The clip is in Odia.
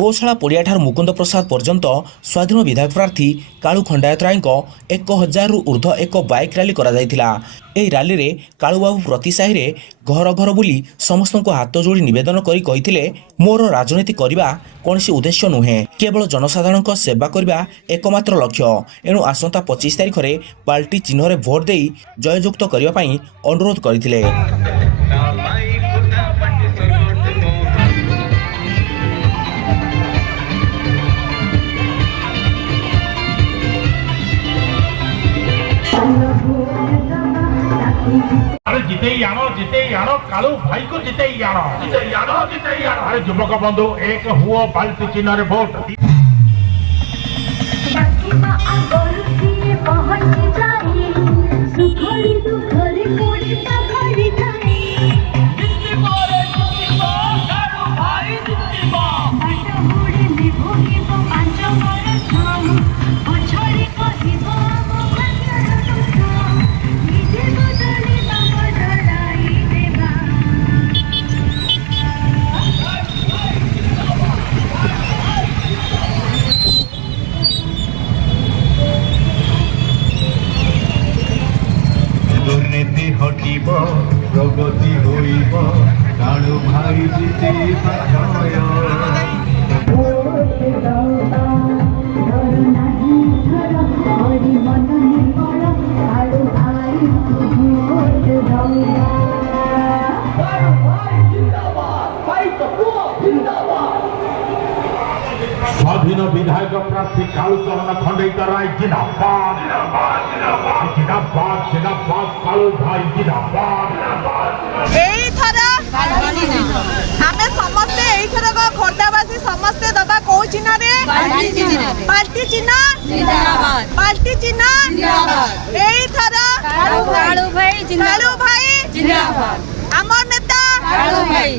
ଗୋଶାଳା ପଡ଼ିଆଠାରୁ ମୁକୁନ୍ଦ ପ୍ରସାଦ ପର୍ଯ୍ୟନ୍ତ ସ୍ୱାଧୀନ ବିଧାୟକ ପ୍ରାର୍ଥୀ କାଳୁ ଖଣ୍ଡାୟତ ରାୟଙ୍କ 1000ରୁ ଊର୍ଦ୍ଧ୍ୱ ଏକ ବାଇକ୍ ରାଲି କରାଯାଇଥିଲା। ଏହି ରାଲିରେ କାଳୁବାବୁ ପ୍ରତି ସାହିରେ ଘର ଘର ବୁଲି ସମସ୍ତଙ୍କୁ ହାତ ଯୋଡ଼ି ନିବେଦନ କରି କହିଥିଲେ, ମୋର ରାଜନୀତି କରିବା କୌଣସି ଉଦ୍ଦେଶ୍ୟ ନୁହେଁ, କେବଳ ଜନସାଧାରଣଙ୍କ ସେବା କରିବା ଏକମାତ୍ର ଲକ୍ଷ୍ୟ। ଏଣୁ ଆସନ୍ତା 25 ତାରିଖରେ ପାର୍ଟି ଚିହ୍ନରେ ଭୋଟ ଦେଇ ଜୟଯୁକ୍ତ କରିବା ପାଇଁ ଅନୁରୋଧ କରିଥିଲେ। अरे जिते आनो कालू भाई को जिते आनो अरे युवक बंधु एक हुओ बाल्टी चिन्ह रे वोट दुर्नीति हटिब प्रगति होइब कालू भाई जीते स्वाधीन विधायक प्रार्थी कालू चरण खंडयित राय जिंदाबाद कालू भाई जिंदाबाद। आमे समस्ते एइथरक खोर्धावासी समस्ते दबा को चिन्ह रे पार्टी चिन्ह जिंदाबाद पार्टी चिन्ह जिंदाबाद एइथर कालू भाई जिंदाबाद कालू भाई जिंदाबाद अमर नेता कालू भाई।